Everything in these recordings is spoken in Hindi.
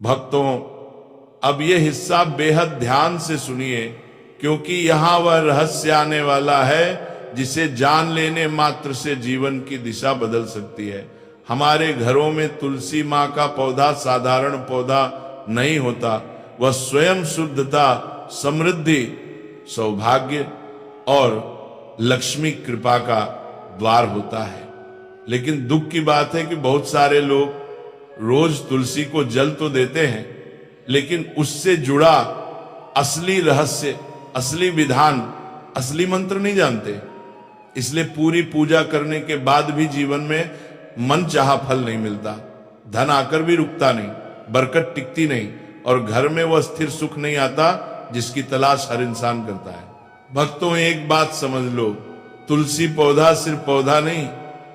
भक्तों, अब ये हिस्सा बेहद ध्यान से सुनिए, क्योंकि यहां वह रहस्य आने वाला है जिसे जान लेने मात्र से जीवन की दिशा बदल सकती है। हमारे घरों में तुलसी माँ का पौधा साधारण पौधा नहीं होता, वह स्वयं शुद्धता, समृद्धि, सौभाग्य और लक्ष्मी कृपा का द्वार होता है। लेकिन दुख की बात है कि बहुत सारे लोग रोज तुलसी को जल तो देते हैं, लेकिन उससे जुड़ा असली रहस्य, असली विधान, असली मंत्र नहीं जानते। इसलिए पूरी पूजा करने के बाद भी जीवन में मन चाहा फल नहीं मिलता, धन आकर भी रुकता नहीं, बरकत टिकती नहीं, और घर में वह स्थिर सुख नहीं आता जिसकी तलाश हर इंसान करता है। भक्तों, एक बात समझ लो, तुलसी पौधा सिर्फ पौधा नहीं,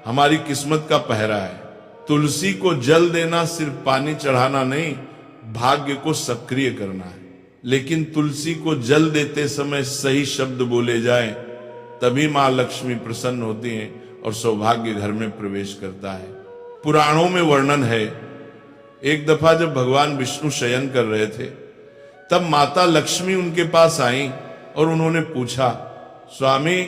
हमारी किस्मत का पहरा है। तुलसी को जल देना सिर्फ पानी चढ़ाना नहीं, भाग्य को सक्रिय करना है। लेकिन तुलसी को जल देते समय सही शब्द बोले जाए, तभी मां लक्ष्मी प्रसन्न होती हैं और सौभाग्य घर में प्रवेश करता है। पुराणों में वर्णन है, एक दफा जब भगवान विष्णु शयन कर रहे थे, तब माता लक्ष्मी उनके पास आई और उन्होंने पूछा, स्वामी,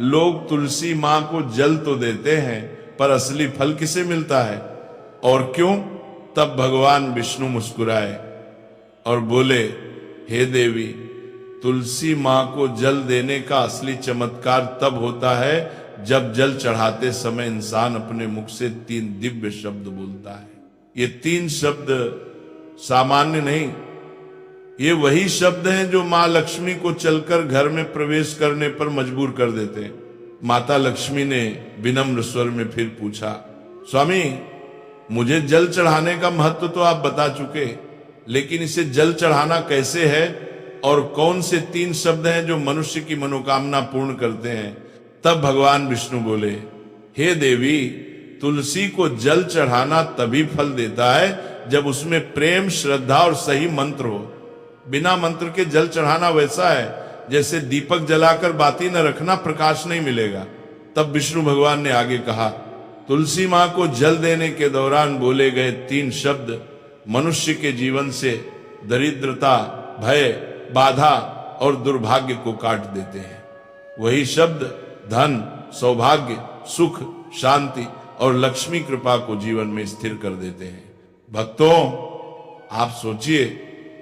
लोग तुलसी मां को जल तो देते हैं, पर असली फल किसे मिलता है और क्यों? तब भगवान विष्णु मुस्कुराए और बोले, हे देवी, तुलसी मां को जल देने का असली चमत्कार तब होता है जब जल चढ़ाते समय इंसान अपने मुख से 3 दिव्य शब्द बोलता है। ये 3 शब्द सामान्य नहीं, ये वही शब्द हैं जो मां लक्ष्मी को चलकर घर में प्रवेश करने पर मजबूर कर देते हैं। माता लक्ष्मी ने विनम्र स्वर में फिर पूछा, स्वामी, मुझे जल चढ़ाने का महत्व तो आप बता चुके, लेकिन इसे जल चढ़ाना कैसे है और कौन से 3 शब्द हैं जो मनुष्य की मनोकामना पूर्ण करते हैं? तब भगवान विष्णु बोले, हे देवी, तुलसी को जल चढ़ाना तभी फल देता है जब उसमें प्रेम, श्रद्धा और सही मंत्र हो। बिना मंत्र के जल चढ़ाना वैसा है जैसे दीपक जलाकर बाती न रखना, प्रकाश नहीं मिलेगा। तब विष्णु भगवान ने आगे कहा, तुलसी मां को जल देने के दौरान बोले गए 3 शब्द मनुष्य के जीवन से दरिद्रता, भय, बाधा और दुर्भाग्य को काट देते हैं। वही शब्द धन, सौभाग्य, सुख, शांति और लक्ष्मी कृपा को जीवन में स्थिर कर देते हैं। भक्तों, आप सोचिए,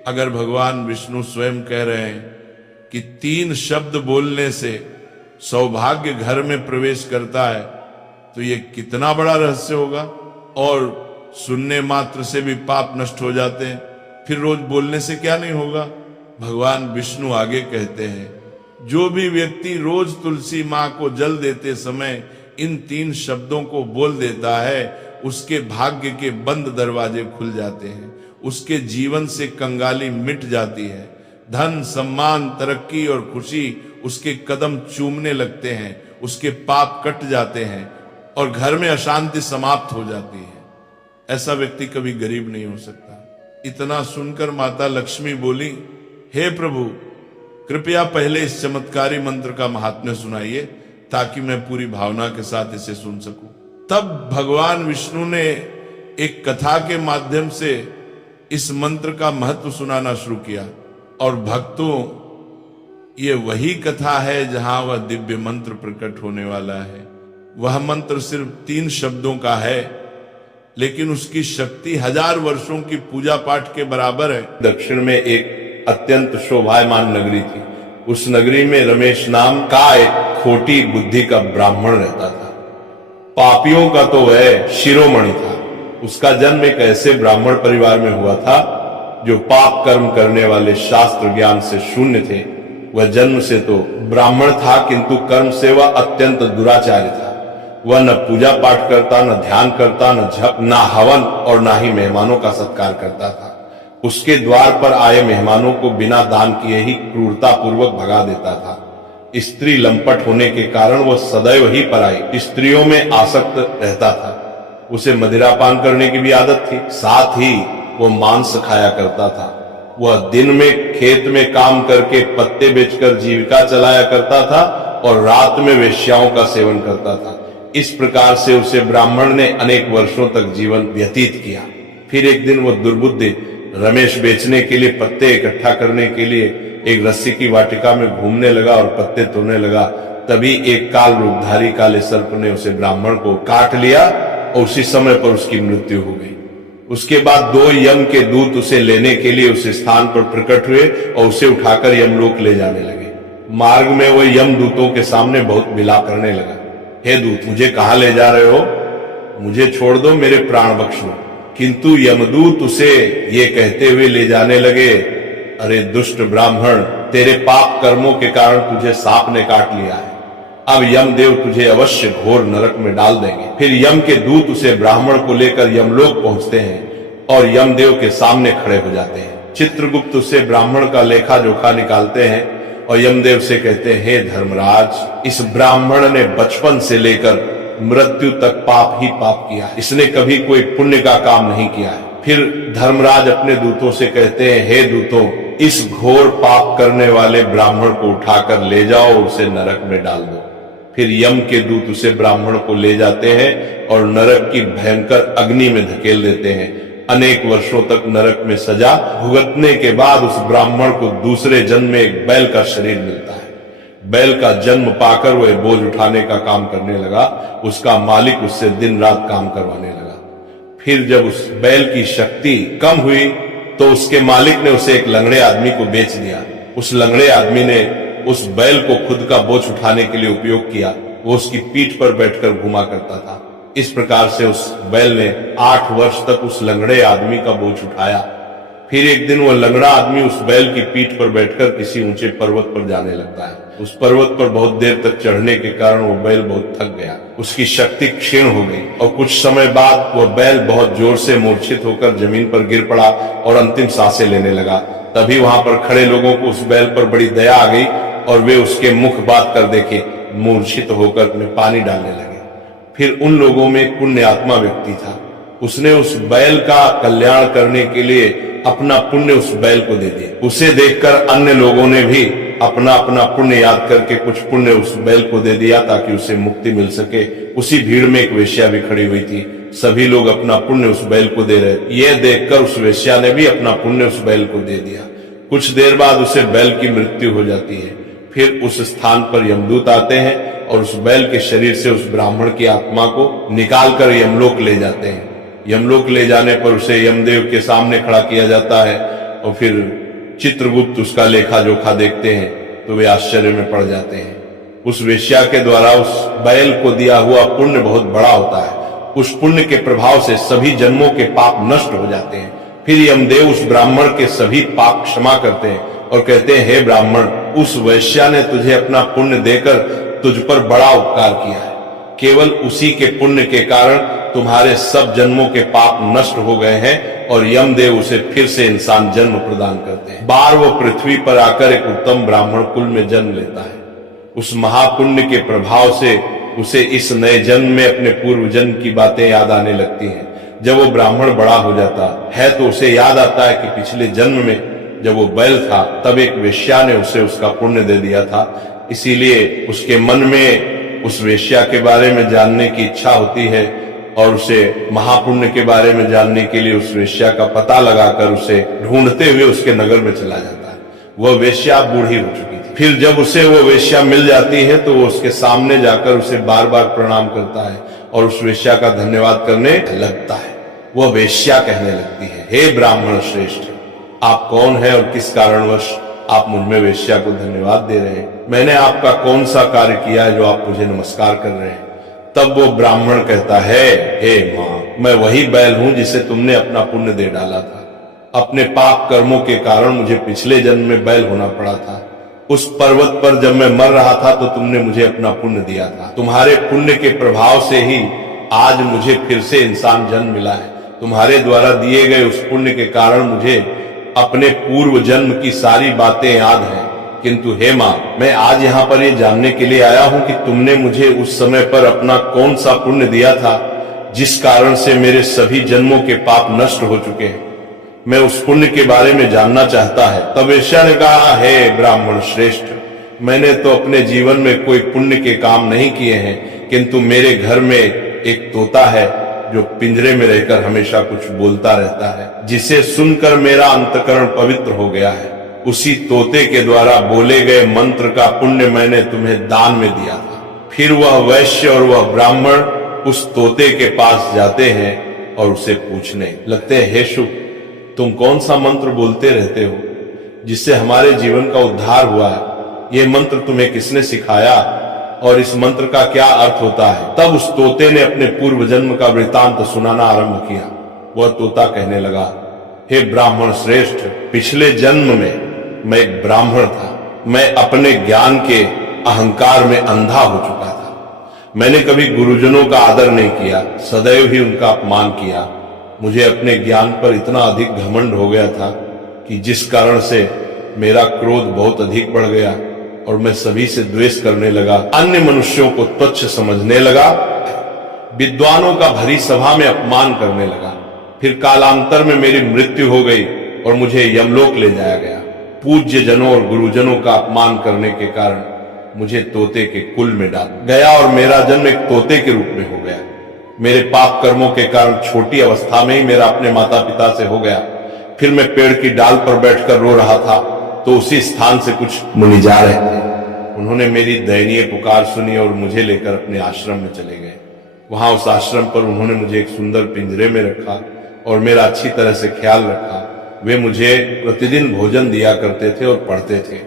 अगर भगवान विष्णु स्वयं कह रहे हैं कि 3 शब्द बोलने से सौभाग्य घर में प्रवेश करता है, तो ये कितना बड़ा रहस्य होगा। और सुनने मात्र से भी पाप नष्ट हो जाते हैं, फिर रोज बोलने से क्या नहीं होगा। भगवान विष्णु आगे कहते हैं, जो भी व्यक्ति रोज तुलसी मां को जल देते समय इन 3 शब्दों को बोल देता है, उसके भाग्य के बंद दरवाजे खुल जाते हैं, उसके जीवन से कंगाली मिट जाती है, धन, सम्मान, तरक्की और खुशी उसके कदम चूमने लगते हैं, उसके पाप कट जाते हैं और घर में अशांति समाप्त हो जाती है। ऐसा व्यक्ति कभी गरीब नहीं हो सकता। इतना सुनकर माता लक्ष्मी बोली, हे प्रभु, कृपया पहले इस चमत्कारी मंत्र का महात्म्य सुनाइए, ताकि मैं पूरी भावना के साथ इसे सुन सकूं। तब भगवान विष्णु ने एक कथा के माध्यम से इस मंत्र का महत्व सुनाना शुरू किया। और भक्तों, ये वही कथा है जहां वह दिव्य मंत्र प्रकट होने वाला है। वह मंत्र सिर्फ 3 शब्दों का है, लेकिन उसकी शक्ति 1000 वर्षों की पूजा पाठ के बराबर है। दक्षिण में एक अत्यंत शोभायमान नगरी थी। उस नगरी में रमेश नाम का एक खोटी बुद्धि का ब्राह्मण रहता था। पापियों का तो वह शिरोमणि था। उसका जन्म एक ऐसे ब्राह्मण परिवार में हुआ था जो पाप कर्म करने वाले शास्त्र ज्ञान से शून्य थे। वह जन्म से तो ब्राह्मण था, किंतु कर्म से वह अत्यंत दुराचारी था। वह न पूजा पाठ करता, न ध्यान करता, न जप, न हवन और न ही मेहमानों का सत्कार करता था। उसके द्वार पर आए मेहमानों को बिना दान किए ही क्रूरता पूर्वक भगा देता था। स्त्री लंपट होने के कारण वह सदैव ही पराई स्त्रियों में आसक्त रहता था। उसे मदिरापान करने की भी आदत थी, साथ ही वह मांस खाया करता था। वह दिन में खेत में काम करके पत्ते बेचकर जीविका चलाया करता था और रात में वेश्याओं का सेवन करता था। इस प्रकार से उसे ब्राह्मण ने अनेक वर्षों तक जीवन व्यतीत किया। फिर एक दिन वह दुर्बुद्धि रमेश बेचने के लिए पत्ते इकट्ठा करने के लिए एक रस्सी की वाटिका में घूमने लगा और पत्ते तोड़ने लगा, तभी एक काल रूपधारी काले सर्प ने उसे ब्राह्मण को काट लिया और उसी समय पर उसकी मृत्यु हो गई। उसके बाद 2 यम के दूत उसे लेने के लिए उस स्थान पर प्रकट हुए और उसे उठाकर यमलोक ले जाने लगे। मार्ग में वो यम दूतों के सामने बहुत विलाप करने लगा, हे दूत, मुझे कहां ले जा रहे हो? मुझे छोड़ दो, मेरे प्राण बख्श लो। किंतु यमदूत उसे ये कहते हुए ले जाने लगे, अरे दुष्ट ब्राह्मण, तेरे पाप कर्मों के कारण तुझे सांप ने काट लिया है, अब यमदेव तुझे अवश्य घोर नरक में डाल देंगे। फिर यम के दूत उसे ब्राह्मण को लेकर यमलोक पहुंचते हैं और यमदेव के सामने खड़े हो जाते हैं। चित्रगुप्त उसे ब्राह्मण का लेखा जोखा निकालते हैं और यमदेव से कहते हैं, हे धर्मराज, इस ब्राह्मण ने बचपन से लेकर मृत्यु तक पाप ही पाप किया है, इसने कभी कोई पुण्य का काम नहीं किया है। फिर धर्मराज अपने दूतों से कहते हैं, हे दूतों, इस घोर पाप करने वाले ब्राह्मण को उठाकर ले जाओ और उसे नरक में डाल दो। फिर यम के दूत उसे ब्राह्मण को ले जाते हैं और नरक की भयंकर अग्नि में धकेल देते हैं। अनेक वर्षों तक नरक में सजा भुगतने के बाद उस ब्राह्मण को दूसरे जन्म में एक बैल का शरीर मिलता है। बैल का जन्म पाकर वह बोझ उठाने का काम करने लगा। उसका मालिक उससे दिन रात काम करवाने लगा। फिर जब उस बैल की शक्ति कम हुई तो उसके मालिक ने उसे एक लंगड़े आदमी को बेच दिया। उस लंगड़े आदमी ने उस बैल को खुद का बोझ उठाने के लिए उपयोग किया। वो उसकी पीठ पर बैठकर घुमा करता था। इस प्रकार से उस बैल ने 8 वर्ष तक उस लंगड़े आदमी का बोझ उठाया। फिर एक दिन वो लंगड़ा आदमी उस बैल की पीठ पर बैठकर किसी ऊंचे पर्वत पर जाने लगता है। उस पर्वत पर बहुत देर तक चढ़ने के कारण वो बैल बहुत थक गया, उसकी शक्ति क्षीण हो गई और कुछ समय बाद वह बैल बहुत जोर से मूर्छित होकर जमीन पर गिर पड़ा और अंतिम सांसें लेने लगा। तभी वहां पर खड़े लोगों को उस बैल पर बड़ी दया आ गई और वे उसके मुख बात कर देखे मूर्छित होकर में पानी डालने लगे। फिर उन लोगों में एक पुण्य आत्मा व्यक्ति था। उसने उस बैल का कल्याण करने के लिए अपना पुण्य उस बैल को दे दिया। उसे देखकर अन्य लोगों ने भी अपना अपना पुण्य याद करके कुछ पुण्य उस बैल को दे दिया ताकि उसे मुक्ति मिल सके। उसी भीड़ में एक वेश्या भी खड़ी हुई थी। सभी लोग अपना पुण्य उस बैल को दे रहे। यह देखकर उस वेश्या ने भी अपना पुण्य उस बैल को दे दिया। कुछ देर बाद उसे बैल की मृत्यु हो जाती है। फिर उस स्थान पर यमदूत आते हैं और उस बैल के शरीर से उस ब्राह्मण की आत्मा को निकालकर यमलोक ले जाते हैं। यमलोक ले जाने पर उसे यमदेव के सामने खड़ा किया जाता है और फिर चित्रगुप्त उसका लेखा जोखा देखते हैं तो वे आश्चर्य में पड़ जाते हैं। उस वेश्या के द्वारा उस बैल को दिया हुआ पुण्य बहुत बड़ा होता है। उस पुण्य के प्रभाव से सभी जन्मों के पाप नष्ट हो जाते हैं। फिर यमदेव उस ब्राह्मण के सभी पाप क्षमा करते हैं और कहते हैं, हे ब्राह्मण, उस वेश्या ने तुझे अपना पुण्य देकर तुझ पर बड़ा उपकार किया है। केवल उसी के पुण्य के कारण तुम्हारे सब जन्मों के पाप नष्ट हो गए हैं और यमदेव उसे फिर से इंसान जन्म प्रदान करते हैं। बार वो पृथ्वी पर आकर एक उत्तम ब्राह्मण कुल में जन्म लेता है। उस महापुण्य के प्रभाव से उसे इस नए जन्म में अपने पूर्व जन्म की बातें याद आने लगती हैं। जब वो ब्राह्मण बड़ा हो जाता है तो उसे याद आता है कि पिछले जन्म में जब वो बैल था तब एक वेश्या ने उसे उसका पुण्य दे दिया था। इसीलिए उसके मन में उस वेश्या के बारे में जानने की इच्छा होती है और उसे महापुण्य के बारे में जानने के लिए उस वेश्या का पता लगाकर उसे ढूंढते हुए उसके नगर में चला जाता है। वह वेश्या बूढ़ी हो चुकी थी। फिर जब उसे वो वेश्या मिल जाती है तो वो उसके सामने जाकर उसे बार बार प्रणाम करता है और उस वेश्या का धन्यवाद करने लगता है। वह वेश्या कहने लगती है, हे ब्राह्मण श्रेष्ठ, आप कौन है और किस कारणवश आप मुझ में वेश्या को धन्यवाद दे रहे हैं? मैंने आपका कौन सा कार्य किया है जो आप मुझे नमस्कार कर रहे हैं? तब वो ब्राह्मण कहता है, हे मां, मैं वही बैल हूं जिसे तुमने अपना पुण्य दे डाला था। अपने पाप कर्मों के कारण मुझे पिछले जन्म में बैल होना पड़ा था। उस पर्वत पर जब मैं मर रहा था तो तुमने मुझे अपना पुण्य दिया था। तुम्हारे पुण्य के प्रभाव से ही आज मुझे फिर से इंसान जन्म मिला है। तुम्हारे द्वारा दिए गए उस पुण्य के कारण मुझे अपने पूर्व जन्म की सारी बातें याद हैं। किंतु हे मां, मैं आज यहाँ पर ये जानने के लिए आया हूं कि तुमने मुझे उस समय पर अपना कौन सा पुण्य दिया था जिस कारण से मेरे सभी जन्मों के पाप नष्ट हो चुके हैं। मैं उस पुण्य के बारे में जानना चाहता है। तब वेश्या ने कहा, हे ब्राह्मण श्रेष्ठ, मैंने तो अपने जीवन में कोई पुण्य के काम नहीं किए हैं, किंतु मेरे घर में एक तोता है जो पिंजरे में रहकर हमेशा कुछ बोलता रहता है, जिसे सुनकर मेरा अंतकरण पवित्र हो गया है। उसी तोते के द्वारा बोले गए मंत्र का पुण्य मैंने तुम्हें दान में दिया था। फिर वह वैश्य और वह ब्राह्मण उस तोते के पास जाते हैं और उसे पूछने लगते हैं, हे शुक, तुम कौन सा मंत्र बोलते रहते हो जिससे हमारे जीवन का उद्धार हुआ है? ये मंत्र तुम्हें किसने सिखाया और इस मंत्र का क्या अर्थ होता है? तब उस तोते ने अपने पूर्व जन्म का वृतांत सुनाना आरंभ किया। वह तोता कहने लगा, हे ब्राह्मण श्रेष्ठ, पिछले जन्म में मैं एक ब्राह्मण था। मैं अपने ज्ञान के अहंकार में अंधा हो चुका था। मैंने कभी गुरुजनों का आदर नहीं किया, सदैव ही उनका अपमान किया। मुझे अपने ज्ञान पर इतना अधिक घमंड हो गया था कि जिस कारण से मेरा क्रोध बहुत अधिक बढ़ गया और मैं सभी से द्वेष करने लगा, अन्य मनुष्यों को तुच्छ समझने लगा, विद्वानों का भरी सभा में अपमान करने लगा। फिर कालांतर में मेरी मृत्यु हो गई और मुझे यमलोक ले जाया गया। पूज्य जनों और गुरुजनों का अपमान करने के कारण मुझे तोते के कुल में डाल गया और मेरा जन्म एक तोते के रूप में हो गया। मेरे पाप कर्मों के कारण छोटी अवस्था में ही मेरा अपने माता पिता से हो गया। फिर मैं पेड़ की डाल पर बैठकर रो रहा था तो उसी स्थान से कुछ मुनि जा रहे थे। उन्होंने मेरी दयनीय पुकार सुनी और मुझे लेकर अपने आश्रम में चले गए। वहां उस आश्रम पर उन्होंने मुझे एक सुंदर पिंजरे में रखा और मेरा अच्छी तरह से ख्याल रखा। वे मुझे प्रतिदिन भोजन दिया करते थे और पढ़ते थे।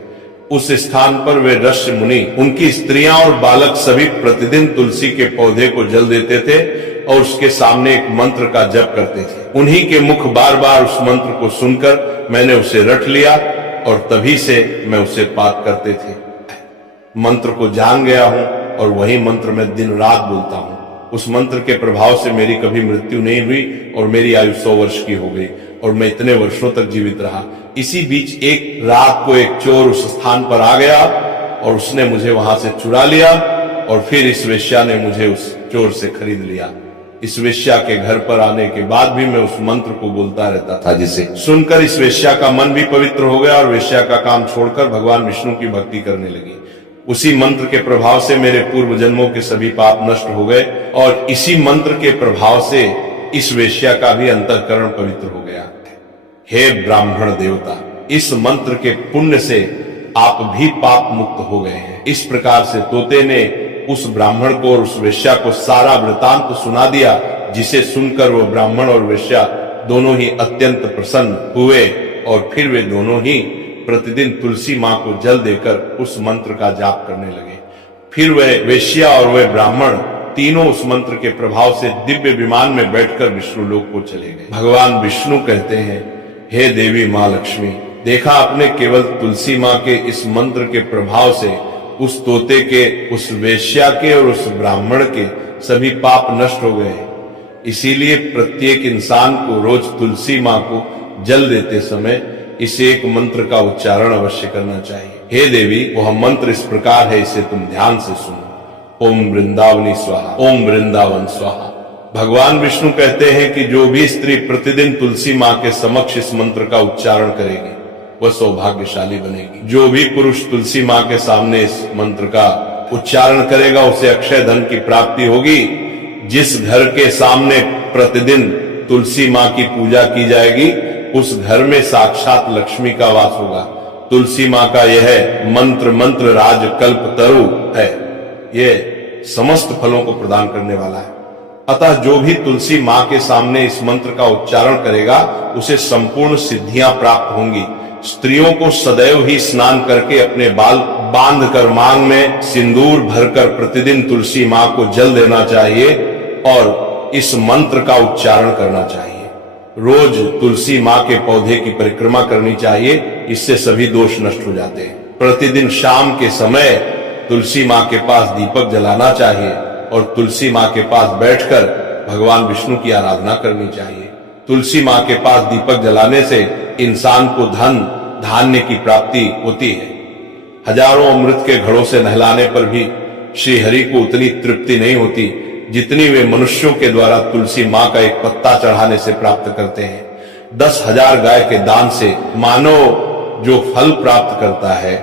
उस स्थान पर वे ऋषि मुनि, उनकी स्त्रियां और बालक सभी प्रतिदिन तुलसी के पौधे को जल देते थे और उसके सामने एक मंत्र का जप करते थे। उन्हीं के मुख बार बार उस मंत्र को सुनकर मैंने उसे रट लिया और तभी से मैं उसे पाठ करते थे। मंत्र को जान गया हूं और वही मंत्र मैं दिन रात बोलता हूं। उस मंत्र के प्रभाव से मेरी कभी मृत्यु नहीं हुई और मेरी आयु 100 वर्ष की हो गई और मैं इतने वर्षों तक जीवित रहा। इसी बीच एक रात को एक चोर उस स्थान पर आ गया और उसने मुझे वहां से चुरा लिया और फिर इस वेश्या ने मुझे उस चोर से खरीद लिया। इस वेश्या के घर पर आने के बाद भी मैं उस मंत्र को बोलता रहता था, जिसे सुनकर इस वेश्या का मन भी पवित्र हो गया और वेश्या का काम छोड़कर भगवान विष्णु की भक्ति करने लगी। उसी मंत्र के प्रभाव से मेरे पूर्व जन्मों के सभी पाप नष्ट हो गए और इसी मंत्र के प्रभाव से इस वेश्या का भी अंतःकरण पवित्र हो गया। हे ब्राह्मण देवता, इस मंत्र के पुण्य से आप भी पाप मुक्त हो गए हैं। इस प्रकार से तोते ने उस ब्राह्मण को और उस वेश्या को सारा वृतांत सुना दिया, जिसे सुनकर वो ब्राह्मण और वेश्या दोनों ही अत्यंत प्रसन्न हुए और फिर वे दोनों ही प्रतिदिन तुलसी मां को जल देकर उस मंत्र का जाप करने लगे। फिर वह वेश्या और वह ब्राह्मण तीनों उस मंत्र के प्रभाव से दिव्य विमान में बैठकर विष्णु लोक को चले गए। भगवान विष्णु कहते हैं, हे देवी मां लक्ष्मी, देखा आपने केवल तुलसी मां के इस मंत्र के प्रभाव से उस तोते के, उस वेश्या के और उस ब्राह्मण के सभी पाप नष्ट हो गए। इसीलिए प्रत्येक इंसान को रोज तुलसी मां को जल देते समय इस एक मंत्र का उच्चारण अवश्य करना चाहिए। हे देवी, वह मंत्र इस प्रकार है, इसे तुम ध्यान से सुनो। ओम वृंदावनी स्वाहा, ओम वृंदावन स्वाहा। भगवान विष्णु कहते हैं कि जो भी स्त्री प्रतिदिन तुलसी मां के समक्ष इस मंत्र का उच्चारण करेगी वह सौभाग्यशाली बनेगी। जो भी पुरुष तुलसी मां के सामने इस मंत्र का उच्चारण करेगा उसे अक्षय धन की प्राप्ति होगी। जिस घर के सामने प्रतिदिन तुलसी मां की पूजा की जाएगी उस घर में साक्षात लक्ष्मी का वास होगा। तुलसी मां का यह मंत्र राज कल्प तरु है, यह समस्त फलों को प्रदान करने वाला है। अतः जो भी तुलसी मां के सामने इस मंत्र का उच्चारण करेगा उसे संपूर्ण सिद्धियां प्राप्त होंगी। स्त्रियों को सदैव ही स्नान करके अपने बाल बांध कर मांग में सिंदूर भरकर प्रतिदिन तुलसी मां को जल देना चाहिए और इस मंत्र का उच्चारण करना चाहिए। रोज तुलसी मां के पौधे की परिक्रमा करनी चाहिए, इससे सभी दोष नष्ट हो जाते हैं। प्रतिदिन शाम के समय तुलसी मां के पास दीपक जलाना चाहिए और तुलसी मां के पास बैठकर भगवान विष्णु की आराधना करनी चाहिए। तुलसी मां के पास दीपक जलाने से इंसान को धन धान्य की प्राप्ति होती है। हजारों अमृत के घड़ों से नहलाने पर भी श्री हरि को उतनी तृप्ति नहीं होती जितनी वे मनुष्यों के द्वारा तुलसी मां का एक पत्ता चढ़ाने से प्राप्त करते हैं। 10,000 गाय के दान से मानव जो फल प्राप्त करता है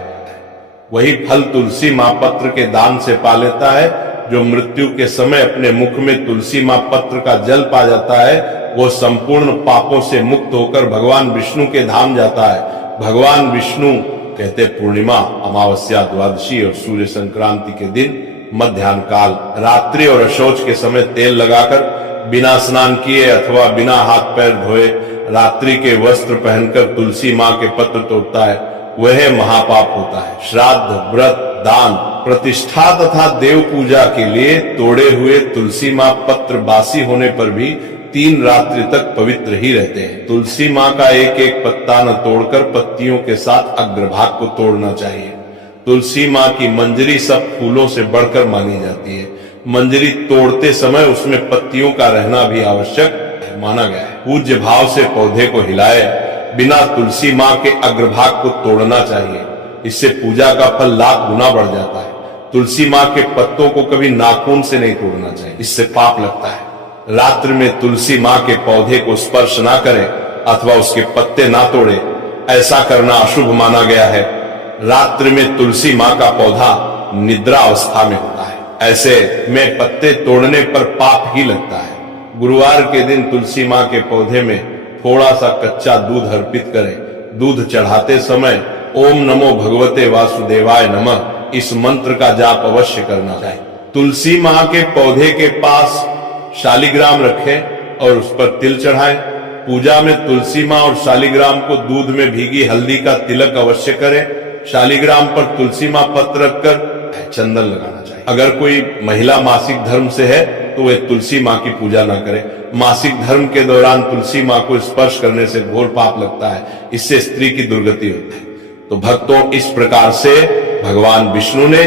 वही फल तुलसी मां पत्र के दान से पा लेता है, जो मृत्यु के समय अपने मुख में तुलसी मां पत्र का जल पा जाता है, वो संपूर्ण पापों से मुक्त होकर भगवान विष्णु के धाम जाता है। भगवान विष्णु कहते पूर्णिमा, अमावस्या, द्वादशी और सूर्य संक्रांति के दिन मध्याह्न काल रात्रि और अशौच के समय तेल लगाकर बिना स्नान किए अथवा बिना हाथ पैर धोए रात्रि के वस्त्र पहनकर तुलसी मां के पत्र तोड़ता है, वह महापाप होता है। श्राद्ध, व्रत, दान, प्रतिष्ठा तथा देव पूजा के लिए तोड़े हुए तुलसी मां पत्र बासी होने पर भी 3 रात्रि तक पवित्र ही रहते हैं। तुलसी मां का एक एक पत्ता न तोड़कर पत्तियों के साथ अग्रभाग को तोड़ना चाहिए। तुलसी मां की मंजरी सब फूलों से बढ़कर मानी जाती है। मंजरी तोड़ते समय उसमें पत्तियों का रहना भी आवश्यक माना गया है। पूज्य भाव से पौधे को हिलाए बिना तुलसी मां के अग्रभाग को तोड़ना चाहिए, इससे पूजा का फल लाख गुना बढ़ जाता है। तुलसी मां के पत्तों को कभी नाखून से नहीं तोड़ना चाहिए, इससे पाप लगता है। रात्रि में तुलसी मां के पौधे को स्पर्श ना करें अथवा उसके पत्ते ना तोड़े, ऐसा करना अशुभ माना गया है। रात्रि में तुलसी मां का पौधा निद्रा अवस्था में होता है, ऐसे में पत्ते तोड़ने पर पाप ही लगता है। गुरुवार के दिन तुलसी मां के पौधे में थोड़ा सा कच्चा दूध अर्पित करें। दूध चढ़ाते समय ओम नमो भगवते वासुदेवाय नमः इस मंत्र का जाप अवश्य करना चाहिए। तुलसी मां के पौधे के पास शालिग्राम रखें और उस पर तिल चढ़ाएं। पूजा में तुलसी मां और शालिग्राम को दूध में भीगी हल्दी का तिलक अवश्य करें। शालिग्राम पर तुलसी मां पत्र रखकर चंदन लगाना चाहिए। अगर कोई महिला मासिक धर्म से है तो वे तुलसी मां की पूजा ना करे। मासिक धर्म के दौरान तुलसी मां को स्पर्श करने से घोर पाप लगता है, इससे स्त्री की दुर्गति होती है। तो भक्तों, इस प्रकार से भगवान विष्णु ने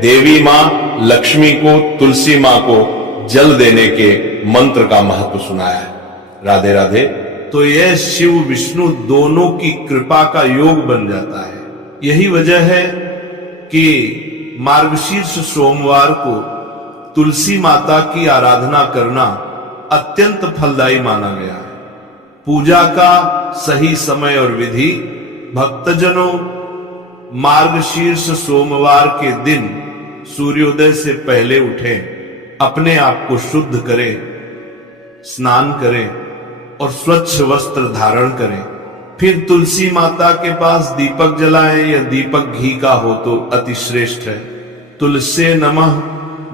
देवी मां लक्ष्मी को तुलसी मां को जल देने के मंत्र का महत्व सुनाया है। राधे राधे। तो यह शिव विष्णु दोनों की कृपा का योग बन जाता है। यही वजह है कि मार्गशीर्ष सोमवार को तुलसी माता की आराधना करना अत्यंत फलदायी माना गया है। पूजा का सही समय और विधि, भक्तजनों मार्गशीर्ष सोमवार के दिन सूर्योदय से पहले उठें, अपने आप को शुद्ध करें, स्नान करें और स्वच्छ वस्त्र धारण करें। फिर तुलसी माता के पास दीपक जलाएं, या दीपक घी का हो तो अति श्रेष्ठ है। तुलसी नमः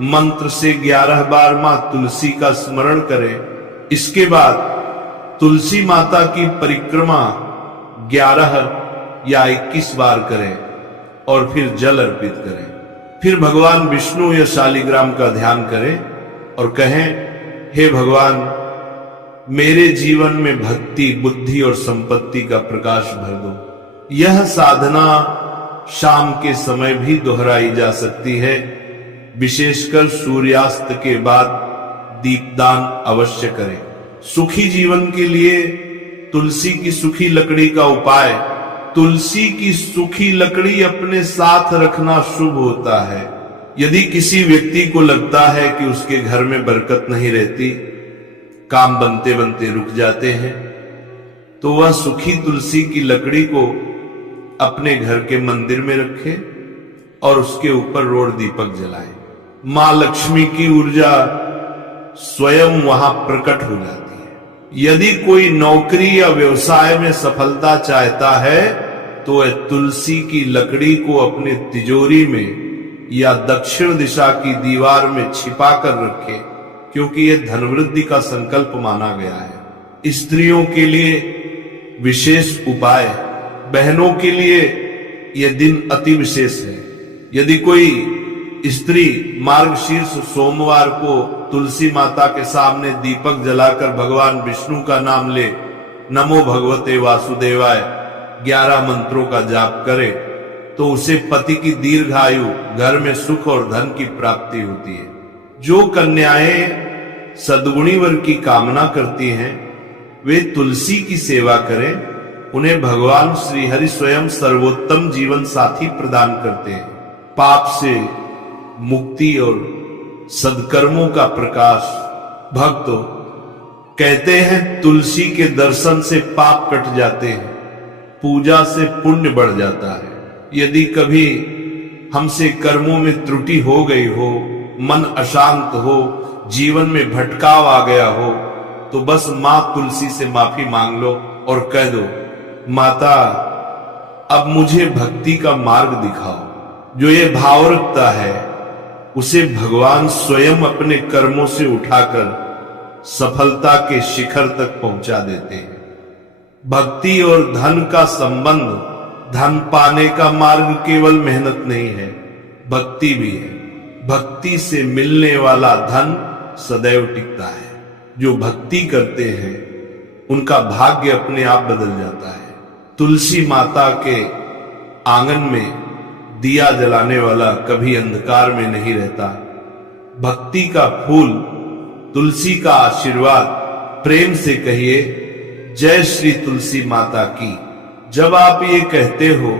मंत्र से 11 बार मां तुलसी का स्मरण करें। इसके बाद तुलसी माता की परिक्रमा 11 या 21 बार करें और फिर जल अर्पित करें। फिर भगवान विष्णु या शालिग्राम का ध्यान करें और कहें, हे भगवान, मेरे जीवन में भक्ति, बुद्धि और संपत्ति का प्रकाश भर दो। यह साधना शाम के समय भी दोहराई जा सकती है। विशेषकर सूर्यास्त के बाद दीपदान अवश्य करें। सुखी जीवन के लिए तुलसी की सूखी लकड़ी का उपाय, तुलसी की सूखी लकड़ी अपने साथ रखना शुभ होता है। यदि किसी व्यक्ति को लगता है कि उसके घर में बरकत नहीं रहती, काम बनते बनते रुक जाते हैं, तो वह सूखी तुलसी की लकड़ी को अपने घर के मंदिर में रखे और उसके ऊपर रोड दीपक जलाए। मां लक्ष्मी की ऊर्जा स्वयं वहां प्रकट हो जाती है। यदि कोई नौकरी या व्यवसाय में सफलता चाहता है तो वह तुलसी की लकड़ी को अपने तिजोरी में या दक्षिण दिशा की दीवार में छिपा कर रखे, क्योंकि यह धनवृद्धि का संकल्प माना गया है। स्त्रियों के लिए विशेष उपाय, बहनों के लिए यह दिन अति विशेष है। यदि कोई स्त्री मार्गशीर्ष सोमवार को तुलसी माता के सामने दीपक जलाकर भगवान विष्णु का नाम ले, नमो भगवते वासुदेवाय 11 मंत्रों का जाप करे, तो उसे पति की दीर्घायु, घर में सुख और धन की प्राप्ति होती है। जो कन्याएं सद्गुणी वर की कामना करती हैं, वे तुलसी की सेवा करें। उन्हें भगवान श्री हरि स्वयं सर्वोत्तम जीवन साथी प्रदान करते हैं। पाप से मुक्ति और सदकर्मों का प्रकाश। भक्तों, कहते हैं तुलसी के दर्शन से पाप कट जाते हैं, पूजा से पुण्य बढ़ जाता है। यदि कभी हमसे कर्मों में त्रुटि हो गई हो, मन अशांत हो, जीवन में भटकाव आ गया हो, तो बस मां तुलसी से माफी मांग लो और कह दो, माता अब मुझे भक्ति का मार्ग दिखाओ। जो ये भाव रखता है उसे भगवान स्वयं अपने कर्मों से उठाकर सफलता के शिखर तक पहुंचा देते हैं। भक्ति और धन का संबंध, धन पाने का मार्ग केवल मेहनत नहीं है, भक्ति भी है। भक्ति से मिलने वाला धन सदैव टिकता है। जो भक्ति करते हैं उनका भाग्य अपने आप बदल जाता है। तुलसी माता के आंगन में दिया जलाने वाला कभी अंधकार में नहीं रहता। भक्ति का फूल, तुलसी का आशीर्वाद, प्रेम से कहिए जय श्री तुलसी माता की। जब आप ये कहते हो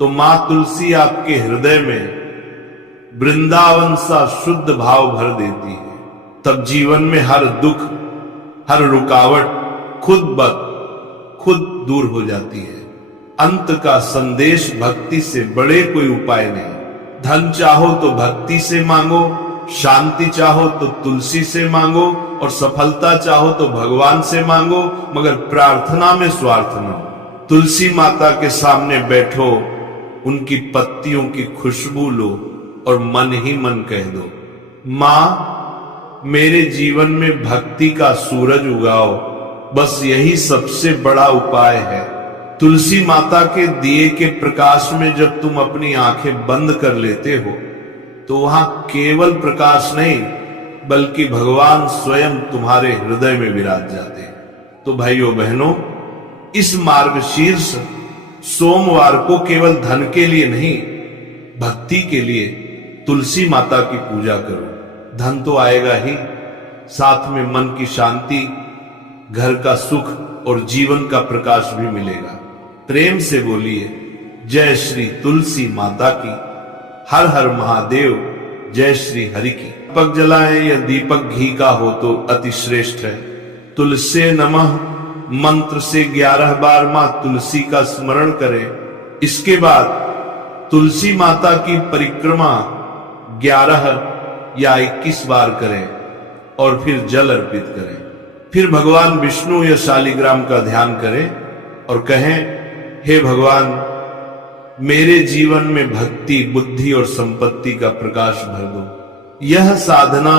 तो मां तुलसी आपके हृदय में वृंदावन सा शुद्ध भाव भर देती है। तब जीवन में हर दुख, हर रुकावट खुद दूर हो जाती है। अंत का संदेश भक्ति से बड़े कोई उपाय नहीं। धन चाहो तो भक्ति से मांगो, शांति चाहो तो तुलसी से मांगो, और सफलता चाहो तो भगवान से मांगो, मगर प्रार्थना में स्वार्थ न हो। तुलसी माता के सामने बैठो, उनकी पत्तियों की खुशबू लो और मन ही मन कह दो, मां मेरे जीवन में भक्ति का सूरज उगाओ। बस यही सबसे बड़ा उपाय है। तुलसी माता के दिए के प्रकाश में जब तुम अपनी आंखें बंद कर लेते हो तो वहां केवल प्रकाश नहीं बल्कि भगवान स्वयं तुम्हारे हृदय में विराज जाते हैं। तो भाइयों बहनों, इस मार्गशीर्ष सोमवार को केवल धन के लिए नहीं, भक्ति के लिए तुलसी माता की पूजा करो। धन तो आएगा ही, साथ में मन की शांति, घर का सुख और जीवन का प्रकाश भी मिलेगा। प्रेम से बोलिए जय श्री तुलसी माता की। हर हर महादेव, जय श्री हरि की। दीपक जलाएं या दीपक घी का हो तो अति श्रेष्ठ है। तुलसे नमः मंत्र से 11 बार मां तुलसी का स्मरण करें। इसके बाद तुलसी माता की परिक्रमा 11 या 21 बार करें और फिर जल अर्पित करें। फिर भगवान विष्णु या शालिग्राम का ध्यान करें और कहें, हे भगवान मेरे जीवन में भक्ति, बुद्धि और संपत्ति का प्रकाश भर दो। यह साधना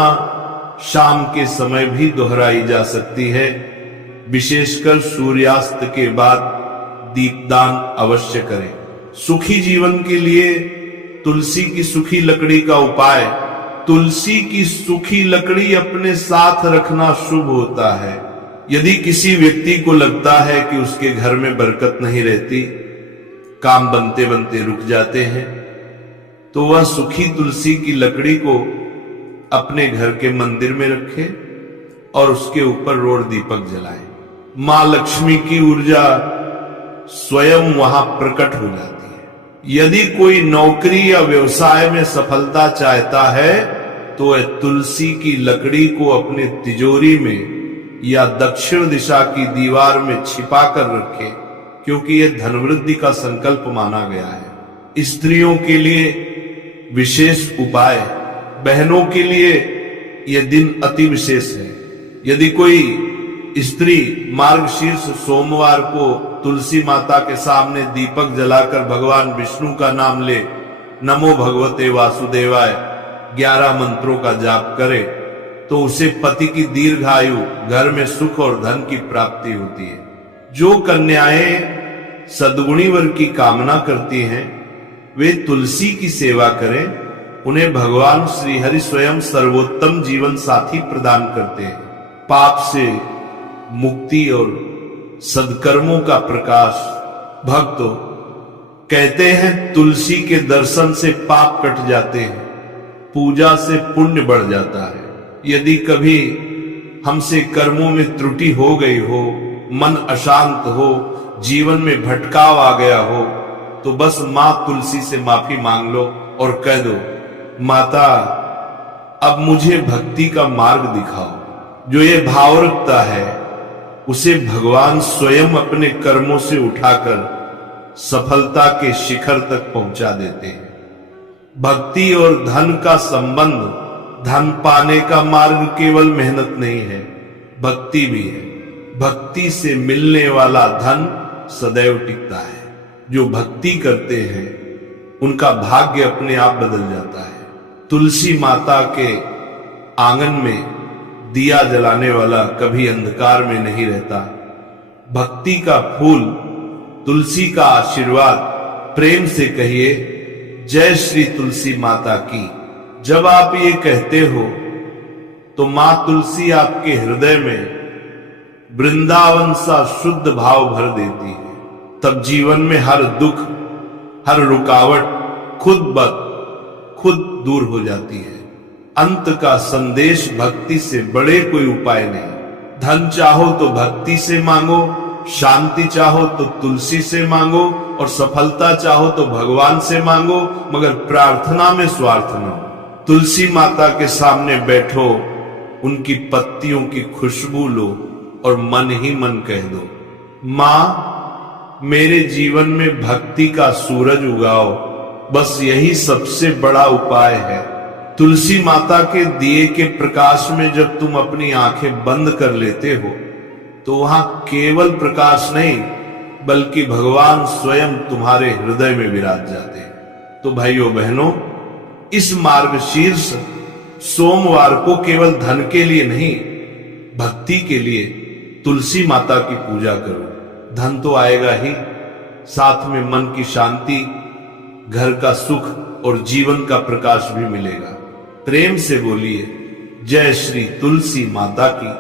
शाम के समय भी दोहराई जा सकती है। विशेषकर सूर्यास्त के बाद दीपदान अवश्य करें। सुखी जीवन के लिए तुलसी की सूखी लकड़ी का उपाय। तुलसी की सूखी लकड़ी अपने साथ रखना शुभ होता है। यदि किसी व्यक्ति को लगता है कि उसके घर में बरकत नहीं रहती, काम बनते बनते रुक जाते हैं, तो वह सूखी तुलसी की लकड़ी को अपने घर के मंदिर में रखे और उसके ऊपर रोड दीपक जलाए। मां लक्ष्मी की ऊर्जा स्वयं वहां प्रकट हो जाती है। यदि कोई नौकरी या व्यवसाय में सफलता चाहता है तो वह तुलसी की लकड़ी को अपने तिजोरी में या दक्षिण दिशा की दीवार में छिपा कर रखे, क्योंकि यह धनवृद्धि का संकल्प माना गया है। स्त्रियों के लिए विशेष उपाय, बहनों के लिए यह दिन अति विशेष है। यदि कोई स्त्री मार्गशीर्ष सोमवार को तुलसी माता के सामने दीपक जलाकर भगवान विष्णु का नाम ले, नमो भगवते वासुदेवाय 11 मंत्रों का जाप करे, तो उसे पति की दीर्घायु, घर में सुख और धन की प्राप्ति होती है। जो कन्याएं सद्गुणी वर की कामना करती हैं वे तुलसी की सेवा करें। उन्हें भगवान श्री हरि स्वयं सर्वोत्तम जीवन साथी प्रदान करते हैं। पाप से मुक्ति और सदकर्मों का प्रकाश। भक्तों, कहते हैं तुलसी के दर्शन से पाप कट जाते हैं, पूजा से पुण्य बढ़ जाता है। यदि कभी हमसे कर्मों में त्रुटि हो गई हो, मन अशांत हो, जीवन में भटकाव आ गया हो, तो बस मां तुलसी से माफी मांग लो और कह दो, माता अब मुझे भक्ति का मार्ग दिखाओ। जो ये भाव रखता है उसे भगवान स्वयं अपने कर्मों से उठाकर सफलता के शिखर तक पहुंचा देते हैं। भक्ति और धन का संबंध, धन पाने का मार्ग केवल मेहनत नहीं है, भक्ति भी है। भक्ति से मिलने वाला धन सदैव टिकता है। जो भक्ति करते हैं उनका भाग्य अपने आप बदल जाता है। तुलसी माता के आंगन में दिया जलाने वाला कभी अंधकार में नहीं रहता। भक्ति का फूल, तुलसी का आशीर्वाद, प्रेम से कहिए जय श्री तुलसी माता की। जब आप ये कहते हो तो मां तुलसी आपके हृदय में वृंदावन सा शुद्ध भाव भर देती है। तब जीवन में हर दुख, हर रुकावट खुद दूर हो जाती है। अंत का संदेश भक्ति से बड़े कोई उपाय नहीं। धन चाहो तो भक्ति से मांगो, शांति चाहो तो तुलसी से मांगो, और सफलता चाहो तो भगवान से मांगो, मगर प्रार्थना में स्वार्थ न हो। तुलसी माता के सामने बैठो, उनकी पत्तियों की खुशबू लो और मन ही मन कह दो, मां मेरे जीवन में भक्ति का सूरज उगाओ। बस यही सबसे बड़ा उपाय है। तुलसी माता के दिए के प्रकाश में जब तुम अपनी आंखें बंद कर लेते हो तो वहां केवल प्रकाश नहीं बल्कि भगवान स्वयं तुम्हारे हृदय में विराज जाते हैं। तो भाइयों बहनों, इस मार्गशीर्ष सोमवार को केवल धन के लिए नहीं, भक्ति के लिए तुलसी माता की पूजा करो। धन तो आएगा ही, साथ में मन की शांति, घर का सुख और जीवन का प्रकाश भी मिलेगा। प्रेम से बोलिए जय श्री तुलसी माता की।